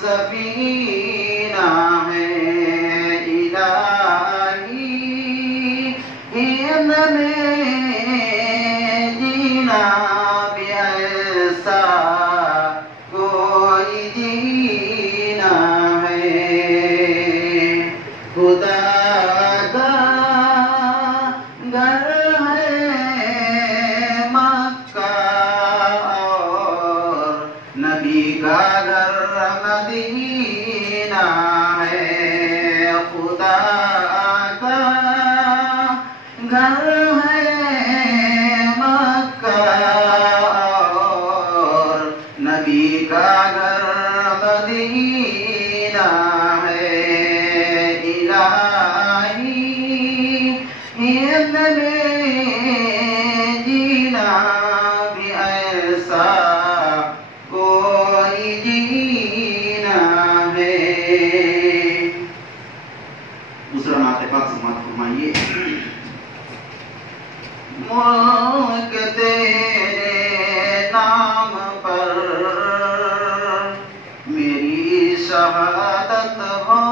सफीना है इलाही, हिंद में जीना भी ऐसा कोई जीना है। खुदा का घर है मक्का और नबी का घर मदीना है। खुदा का घर है मक्का और नबी का घर मदीना है। इलाही हिंद में जीना भी ऐसा कोई जीना है। दूसरा नाते पाक समाप्त फरमाइए। मुल्क तेरे नाम पर मेरी शहादत हो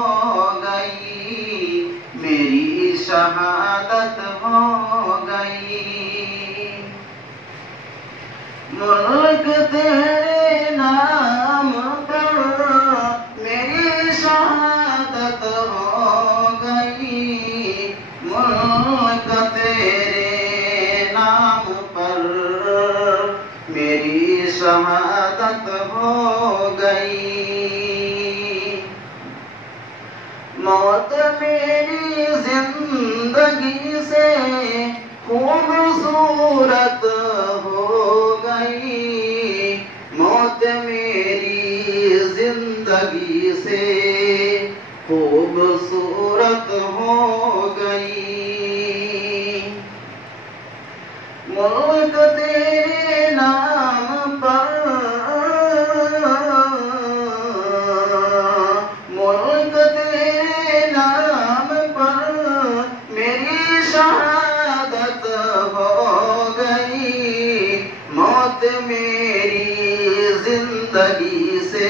गई, मेरी शहादत हो गई। मुल्क तेरे नाम पर मेरी शहादत हो गई, मुल्क तेरे नाम पर मेरी शहादत हो गई। मौत मेरी जिंदगी से खूबसूरत हो गई, मौत मेरी जिंदगी से खूबसूरत हो गई। मुल्क तेरे नाम पर, मुल्क तेरे नाम पर मेरी शहादत हो गई, मौत मेरी जिंदगी से